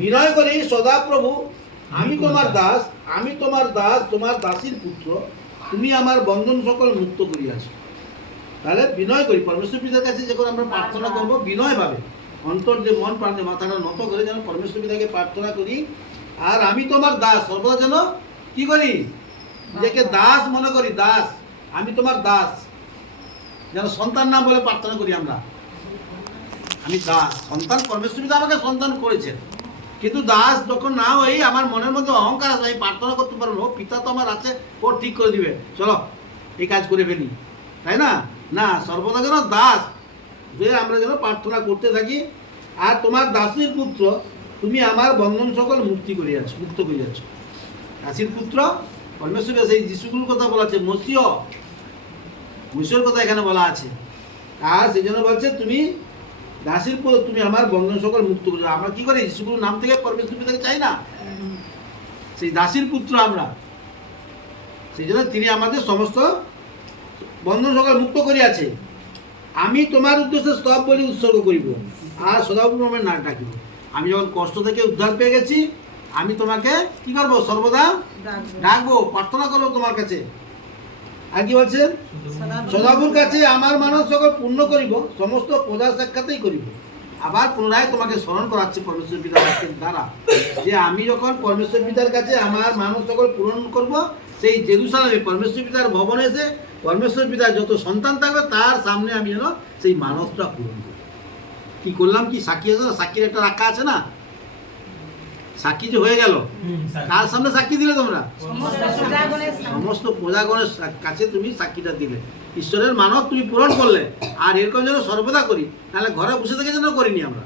বিনয় করি সদাপ্রভু, আমি তোমার দাস, তোমার দাসীর পুত্র, তুমি আমার বন্ধন সকল মুক্ত করিয়াছ। তাহলে বিনয় করি পরমেশ্বর পিতার কাছে যখন আমরা প্রার্থনা করবো বিনয় ভাবে, অন্তর যে মন প্রাণে মাথাটা নত করে যেন পরমেশ্বর পিতাকে প্রার্থনা করি। আর আমি তোমার দাস, সর্বদা যেন কি করি, নিজেকে দাস মনে করি, দাস, আমি তোমার দাস, যেন সন্তান না বলে প্রার্থনা করি আমরা। আমি দাস, সন্তান পরমেশ্বর পিতা আমাকে সন্তান করেছেন, কিন্তু দাস যখন না হই আমার মনের মধ্যে অহংকার আছে, আমি প্রার্থনা করতে পারবো না, পিতা তো আমার আছে, ও ঠিক করে দিবে, চলো এই কাজ করে ফেলি, তাই না? না, সর্বদা যেন দাস যে আমরা যেন প্রার্থনা করতে থাকি। আর তোমার দাসীর পুত্র, তুমি আমার বন্ধন সকল মুক্ত করিয়াছ। দাসীর পুত্র পরমেশ্বর, সেই যিশুগুলোর কথা বলা আছে, মসিহর কথা এখানে বলা আছে। আর সেই জন্য বলছে তুমি দাসীর পুত্র, তুমি আমার বন্ধন সকল মুক্ত করিয়াছ। আমরা কি করি, যিশুগুলোর নাম থেকে পরমেশ্বর পিতাকে চাই না, সেই দাসীর পুত্র আমরা, সেই জন্য তিনি আমাদের সমস্ত বন্ধন সকল মুক্ত করিয়াছে। আমি তোমার উদ্দেশ্যে স্তব বলি উৎসর্গ করিব, আর সদাপ্রভু নাম ডাকিব। আমি যখন কষ্ট থেকে উদ্ধার পেয়ে গেছি, আমি তোমাকে কি করবো, সর্বদা ডাকবো, প্রার্থনা করবো তোমার কাছে। আর কি বলছেন, সদাপ্রভুর কাছে আমার মানব সকল পূর্ণ করিব, সমস্ত প্রজা সাক্ষাতেই করিব। আবার পুনরায় তোমাকে স্মরণ করাচ্ছে পরমেশ্বর পিতার দ্বারা, যে আমি যখন পরমেশ্বর পিতার কাছে আমার মানব সকল পূরণ করব, সেই জেরুসালেমে পরমেশ্বর পিতার ভবনে এসে পরমেশ্বর পিতার যত সন্তান থাকবে তার সামনে আমি যেন সেই মানবটা পূরণ করি। কি করলাম, কি সাক্ষী আছে না, সাক্ষীর একটা রাখা আছে না, সাক্ষী যে হয়ে গেল, কার সামনে সাক্ষী দিলে তোমরা? সমস্ত প্রজাগণের কাছে তুমি সাক্ষীটা দিলে, ঈশ্বরের মানব তুমি পূরণ করলে। আর এরকম যেন সর্বদা করি, তাহলে ঘরে বসে থেকে যেন করিনি আমরা।